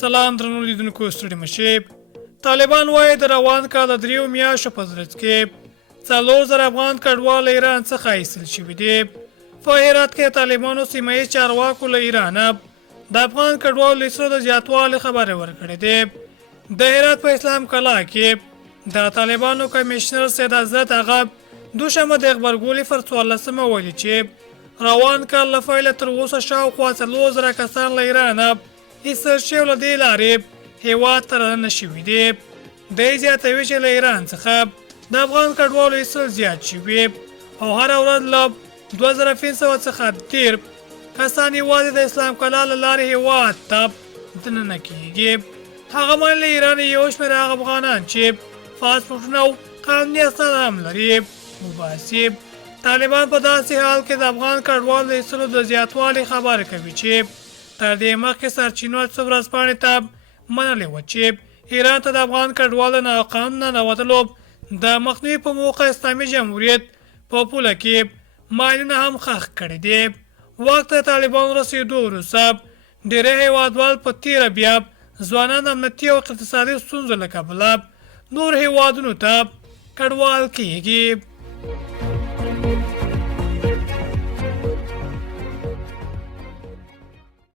سلام درنو لیدونکو ستړي مشئ. طالبان وایي د روان کال د 3 میاشتو په ترڅ کې 4000 افغان کډوال ایران څخه ایستل شوي دي. په هرات کې طالبانو سیمه ییز چارواکو له ایران د افغان کډوالو لیستو د زیاتوالي خبره ورکړې ده. د هرات په اسلام کلا کې د طالبانو کمشنر سید حضرت هغه دوشنبه د غبرګولي پر 14مه ویلي چې روان کال له پیله تر اوسه شاوخوا 4000 کسان له ایران ایستل شوي له دې لارې هېواد ته راننه شوي دي. دی زیاتوي چې له ایران څخه د افغان کډوالو ایستل زیات شوي او هره ورځ له 2500 څخه ډېر کسان یوازې د اسلام کلا له لارې هېواد ته دننه کېږي. هغه من له ایران یو شمېر هغه افغانان چې پاسپورټونه او قانوني اسناد هم لري وباسي. طالبان په داسې حال کې د افغان کډوالو د ایستلو د زیاتوالي خبره کوي چې تر دې مخکې سرچینو څو ورځپاڼې ته منلې وه چې ایران ته د افغان کډوالو ناقانونه ننوتلو د مخنیوي په موخه اسلامي جمهوریت په پوله کې ماینونه هم ښخ کړي دي. واک ته طالبانو رسېدو وروسته ډېری هېوادوال په تېره بیا ځوانان امنیتي او اقتصادي ستونزو له کبله نور هېوادونو ته کډوال کېږي.